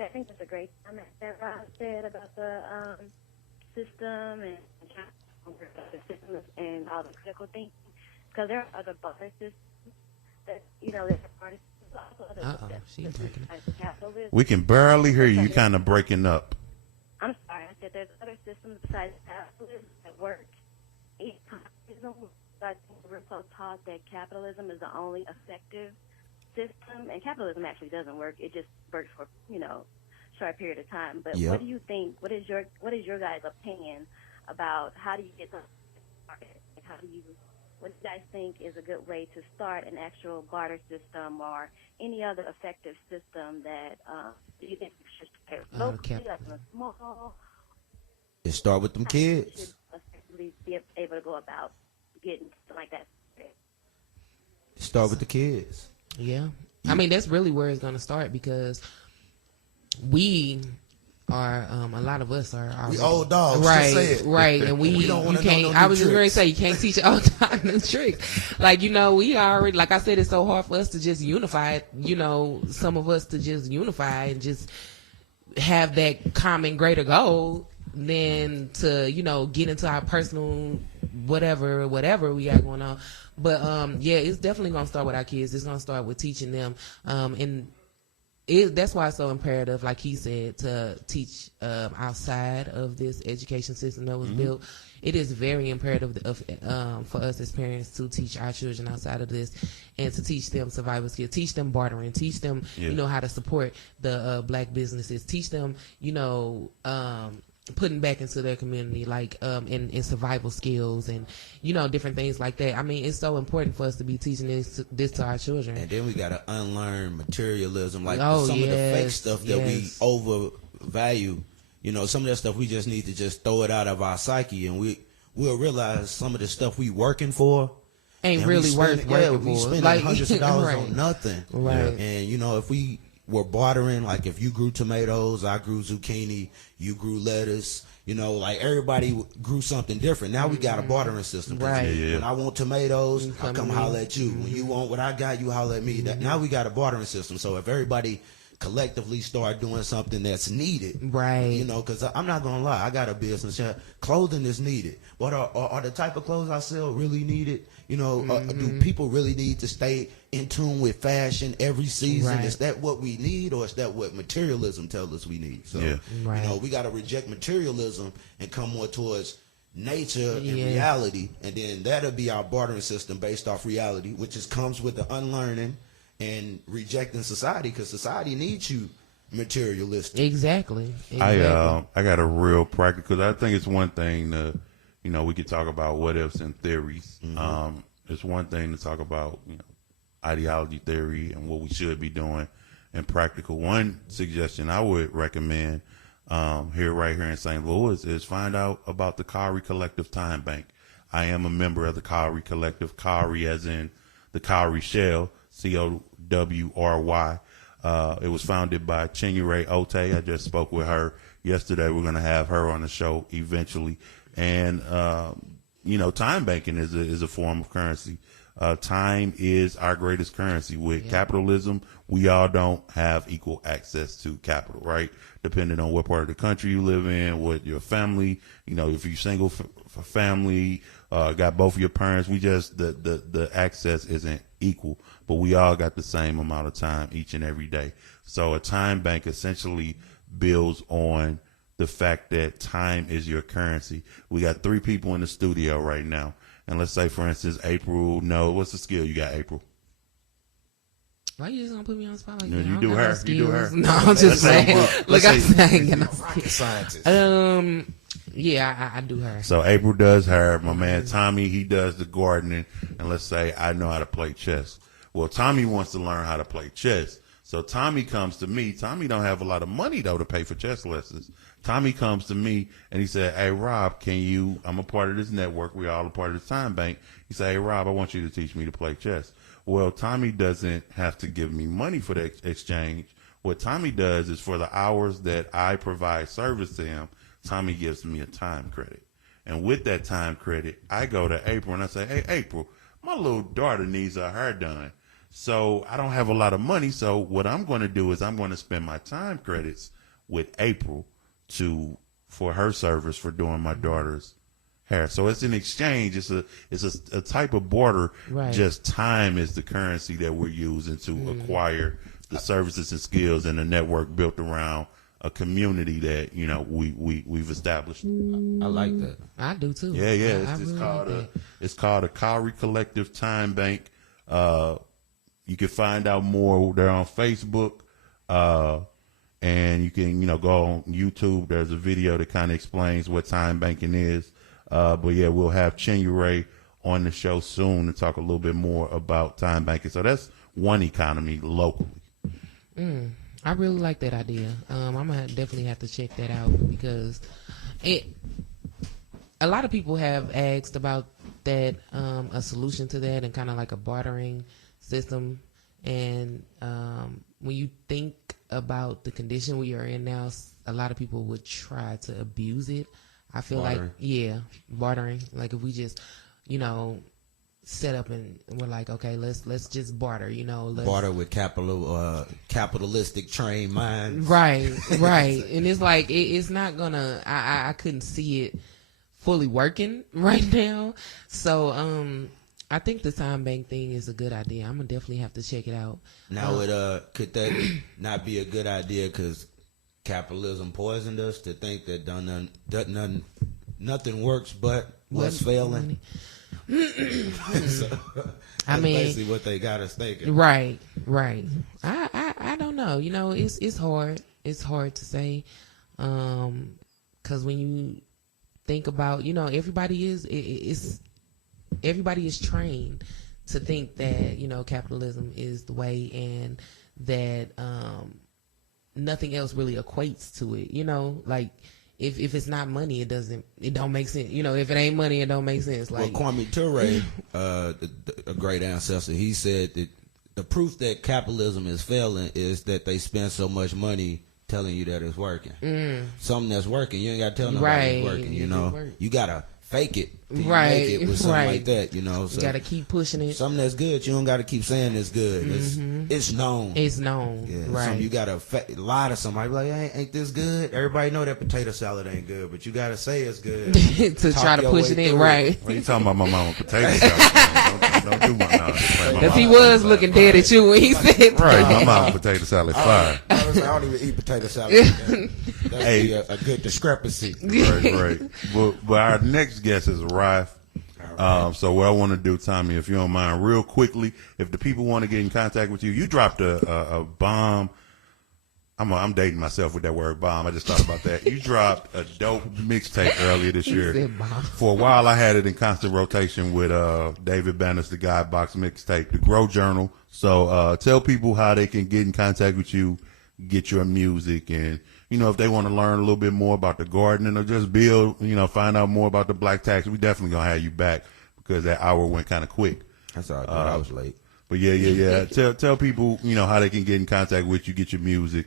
I think that's a great comment that Rob said about the system and the systems and all the critical thinking. Because there are other buffer systems that, that are part of capitalism. We can barely hear you. You're kind of breaking up. I'm sorry. I said there's other systems besides capitalism that work. I think we're so taught that capitalism is the only effective system, and capitalism actually doesn't work. It just works for short period of time. But what do you think? What is your guys' opinion about how do you get started? What do you guys think is a good way to start an actual barter system or any other effective system that you think we should start locally, like in a small? Just start with them kids. Should effectively be able to go about getting something like that. Start with the kids. Yeah. I mean, that's really where it's going to start because we are, a lot of us are we old dogs. Right, just say it. Right. And we don't want to can't, know no I was just tricks. going to say, you can't teach all time new tricks. Like, we already, like I said, it's so hard for us to just unify, some of us to just unify and just have that common greater goal than to, get into our personal whatever we got going on. But it's definitely gonna start with our kids. It's gonna start with teaching them, and that's why it's so imperative, like he said, to teach outside of this education system that was built. It is very imperative for us as parents to teach our children outside of this, and to teach them survival skills, teach them bartering, teach them, how to support the black businesses, teach them, putting back into their community, like in survival skills and different things like that. I mean, it's so important for us to be teaching this to our children. And then we gotta unlearn materialism, like some of the fake stuff that we overvalue. Some of that stuff we just need to just throw it out of our psyche, and we'll realize some of the stuff we working for ain't really worth working we for. spending Like, hundreds of dollars right. on nothing. Right. And if we were bartering, like if you grew tomatoes, I grew zucchini, you grew lettuce, like everybody grew something different. Now we got a bartering system. Right. When I want tomatoes, I come holler at you. When you want what I got, you holler at me. Now we got a bartering system. So if everybody collectively start doing something that's needed, right? Because I'm not gonna lie, I got a business. Clothing is needed, but are the type of clothes I sell really needed? Do people really need to stay in tune with fashion every season? Right. Is that what we need, or is that what materialism tells us we need? So we got to reject materialism and come more towards nature and reality, and then that'll be our bartering system based off reality, which comes with the unlearning and rejecting society, because society needs you materialistic. Exactly. I got a real practical, because I think it's one thing to, we could talk about what ifs and theories. It's one thing to talk about, ideology theory and what we should be doing in practical. One suggestion I would recommend right here in St. Louis is find out about the Cowrie Collective Time Bank. I am a member of the Cowrie Collective, Cowrie as in the Cowrie Shell, COWRY. It was founded by Chinyere Ote. I just spoke with her yesterday. We're going to have her on the show eventually. And, time banking is a form of currency. Time is our greatest currency. With capitalism, we all don't have equal access to capital, right? Depending on what part of the country you live in, what your family, if you're single for family, got both of your parents, the access isn't equal, but we all got the same amount of time each and every day. So a time bank essentially builds on the fact that time is your currency. We got 3 people in the studio right now. And let's say, for instance, April, what's the skill you got, April? Why you just gonna put me on the spot like No, that? you I do don't her. got no You do her. skills. No, I'm just saying. Look, I'm saying. Rocket scientist. Yeah, I do her. So April does her. My man Tommy, he does the gardening. And let's say I know how to play chess. Well, Tommy wants to learn how to play chess. So Tommy comes to me. Tommy don't have a lot of money, though, to pay for chess lessons. Tommy comes to me and he said, "Hey, Rob, I'm a part of this network. We're all a part of the Time Bank." He said, "Hey, Rob, I want you to teach me to play chess." Well, Tommy doesn't have to give me money for the exchange. What Tommy does is for the hours that I provide service to him, Tommy gives me a time credit. And with that time credit, I go to April and I say, "Hey, April, my little daughter needs her hair done. So I don't have a lot of money. So what I'm going to do is I'm going to spend my time credits with April for her service for doing my daughter's hair. So it's an exchange. It's a type of barter. Right. Just time is the currency that we're using to acquire the services and skills and the network built around a community that we've established. I like that. I do too. Yeah. It's It's really called like it's called a Cowrie Collective Time Bank. You can find out more there on Facebook, and you can go on YouTube. There's a video that kind of explains what time banking is. But yeah, we'll have Chinyeray on the show soon to talk a little bit more about time banking. So that's one economy locally. I really like that idea. I'm gonna definitely have to check that out because a lot of people have asked about that, a solution to that, and kind of like a bartering system. And when you think about the condition we are in now, a lot of people would try to abuse it. I feel bartering. Bartering. Like if we just, set up and we're like, okay, let's just barter, barter with capitalistic trained minds. Right. And it's like it's not gonna. I couldn't see it fully working right now. So I think the time bank thing is a good idea. I'm gonna definitely have to check it out. Now, could that not be a good idea because capitalism poisoned us to think that nothing works but what's failing? So, that's basically what they got us thinking. Right. I don't know. It's hard. It's hard to say, because when you think about, everybody is trained to think that capitalism is the way, and that nothing else really equates to it. Like if it's not money, it don't make sense. If it ain't money, it don't make sense. Like Kwame Ture, a great ancestor, he said that the proof that capitalism is failing is that they spend so much money telling you that it's working. Something that's working, you ain't got to tell nobody it's working. You gotta fake it till you make it with something like that. So you gotta keep pushing it. Something that's good, you don't gotta keep saying it's good. It's known. It's known. Yeah, right. Something you gotta lie to somebody, like, ain't this good? Everybody know that potato salad ain't good, but you gotta say it's good to try to push it in. Right. What are you talking about, my mama potato salad? don't do my mama. Because he was looking dead at you when he said right. My mama potato salad fire. I don't even eat potato salad. That's a good discrepancy. Right. But our next guest is Rife. So what I want to do, Tommy, if you don't mind, real quickly, if the people want to get in contact with you, you dropped a bomb. I'm dating myself with that word bomb. I just thought about that. You dropped a dope mixtape earlier this year. For a while, I had it in constant rotation with David Banner's The Guide Box mixtape, The Grow Journal. So tell people how they can get in contact with you, get your music, and if they want to learn a little bit more about the gardening or just build, find out more about the Black Tax, we definitely gonna have you back because that hour went kind of quick. That's all right. I was late. But yeah. Tell people, how they can get in contact with you, get your music.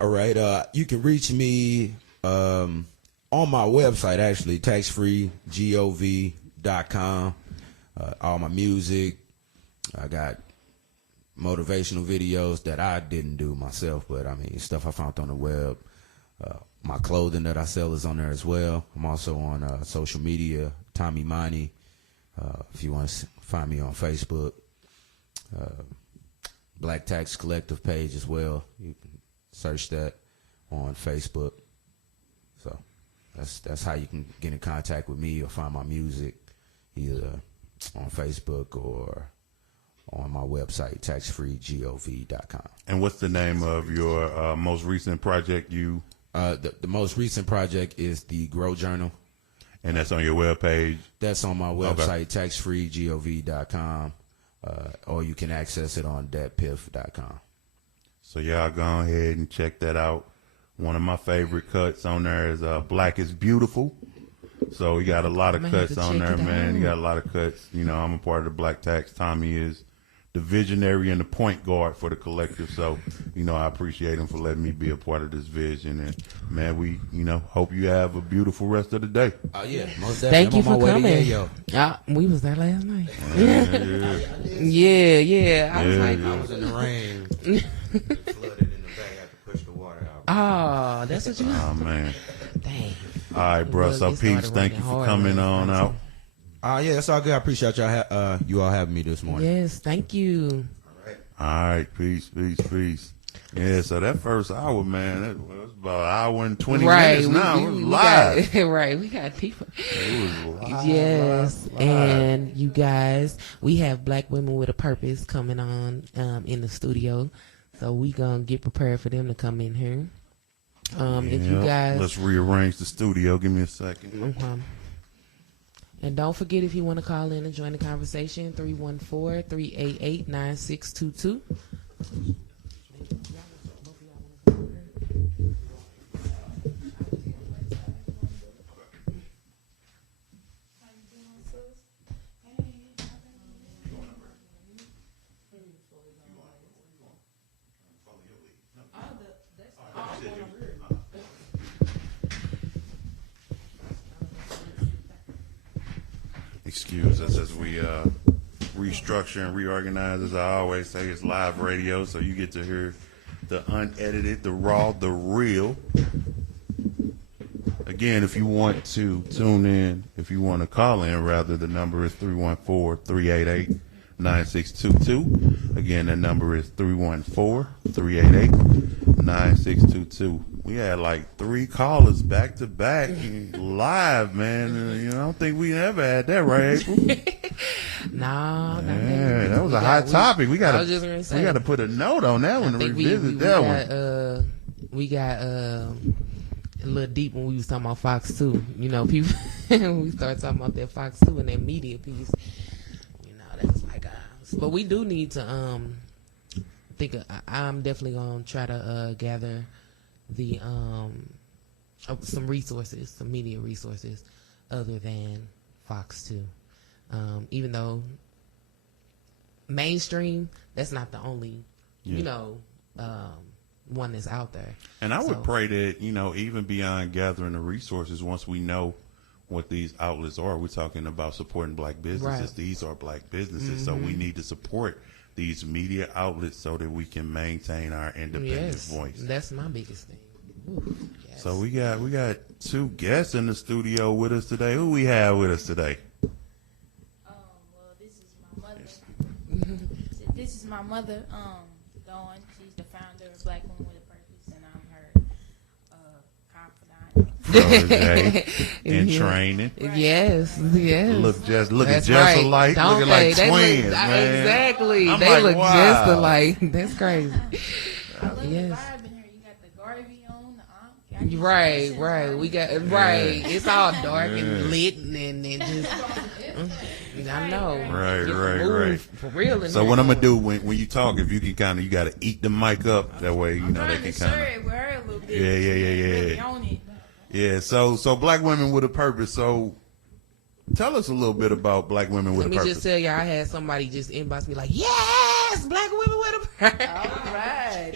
All right. You can reach me on my website, actually, taxfreegov.com. All my music. I got motivational videos that I didn't do myself, but stuff I found on the web. My clothing that I sell is on there as well. I'm also on social media, Tommy Money. If you want to find me on Facebook, Black Tax Collective page as well. You can search that on Facebook. So that's how you can get in contact with me or find my music, either on Facebook or on my website, taxfreegov.com. And what's the name of your most recent project? The most recent project is the Grow Journal. And that's on your webpage? That's on my website, taxfreegov.com, or you can access it on datpiff.com. So y'all go ahead and check that out. One of my favorite cuts on there is Black is Beautiful. So we got a lot of cuts on there, man. You got a lot of cuts. I'm a part of the Black Tax. Tommy is. the visionary and the point guard for the collective. So, I appreciate him for letting me be a part of this vision. And man, we, hope you have a beautiful rest of the day. Oh yeah, most definitely. Thank you for coming. We was there last night. Yeah. I was like, I was in the rain. Flooded in the back. I had to push the water out. Oh, that's what you. Oh man. Dang. All right, bro. So peace. Thank you for coming on out. Yeah, that's all good. I appreciate y'all you all having me this morning. Yes, thank you. All right, peace. Yeah, so that first hour, man, that was about an hour and 20 minutes now. It was live. We got people. It was live. Yes, live. and you guys, we have Black Women with a Purpose coming on in the studio. So we going to get prepared for them to come in here. If you guys... Let's rearrange the studio. Give me a second. And don't forget, if you want to call in and join the conversation, 314-388-9622. Excuse us as we restructure and reorganize. As I always say, it's live radio, so you get to hear the unedited, the raw, the real. Again, if you want to tune in, if you want to call in, rather, the number is 314-388-9622. Again, the number is 314-388-9622. We had like 3 callers back to back live, man. I don't think we ever had that, right, April? No, yeah, that was a hot topic. We got to put a note on that one to revisit that one. We got a little deep when we was talking about Fox 2. People when we started talking about that Fox 2 and that media piece. That's like, but we do need to I'm definitely gonna try to gather the some resources, some media resources other than Fox 2. Even though mainstream, that's not the only, one that's out there. And I would pray that, even beyond gathering the resources, once we know what these outlets are, we're talking about supporting Black businesses. Right. These are Black businesses, so we need to support these media outlets so that we can maintain our independent voice. That's my biggest thing. Ooh, yes. So we got 2 guests in the studio with us today. Who we have with us today? Well, this is my mother. This is my mother, Dawn. She's the founder of Black Women with a Purpose, and I'm her confidant. In training. Right. Yes. Look just That's just right. alike. Don't looking they? like They twins, look, man. Exactly. I'm they like, look wow. just alike. That's crazy. I love Yes. the vibe in here. You got the Garvey on, the aunt. Right. We got right. It's all dark and lit and just. I know. Right. For real. So what I'm gonna do when you talk, if you can you gotta eat the mic up. That way they can Yeah. So Black Women with a Purpose. So tell us a little bit about Black Women with a Purpose. Let me just tell you, I had somebody just inbox me like, yes, Black Women with a Purpose. All right.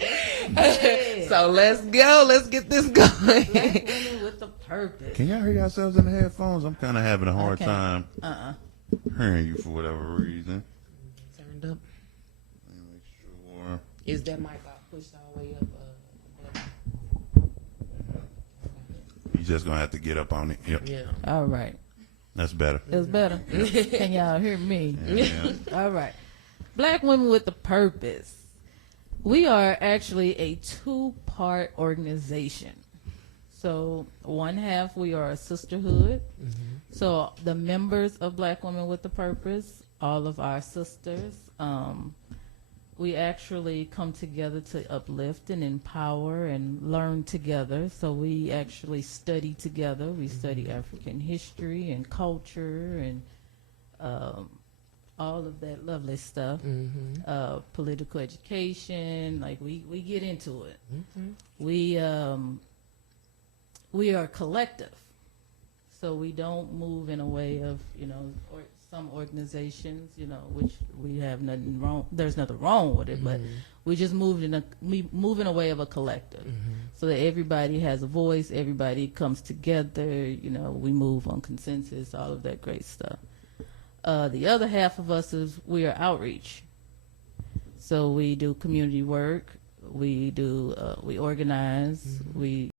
So let's go. Let's get this going. Black Women with a Purpose. Can y'all hear yourselves in the headphones? I'm kind of having a hard time hearing you for whatever reason. Turned up. Let me make sure. Is that mic pushed all the way up? You're just gonna have to get up on it. Yep. Yeah. All right. That's better. It's better. Can y'all hear me? Yeah. All right. Black Women with a Purpose. We are actually a 2-part organization. So one half, we are a sisterhood. Mm-hmm. So the members of Black Women with a Purpose, all of our sisters, we actually come together to uplift and empower and learn together. So we actually study together. We study African history and culture and all of that lovely stuff. Mm-hmm. Political education, like we get into it. Mm-hmm. We are collective. So we don't move in a way of, or some organizations, you know, which we have nothing wrong. There's nothing wrong with it, but we just moved in a way of a collective, so that everybody has a voice, everybody comes together. You know, we move on consensus, all of that great stuff. The other half of us we are outreach, so we do community work. We organize. We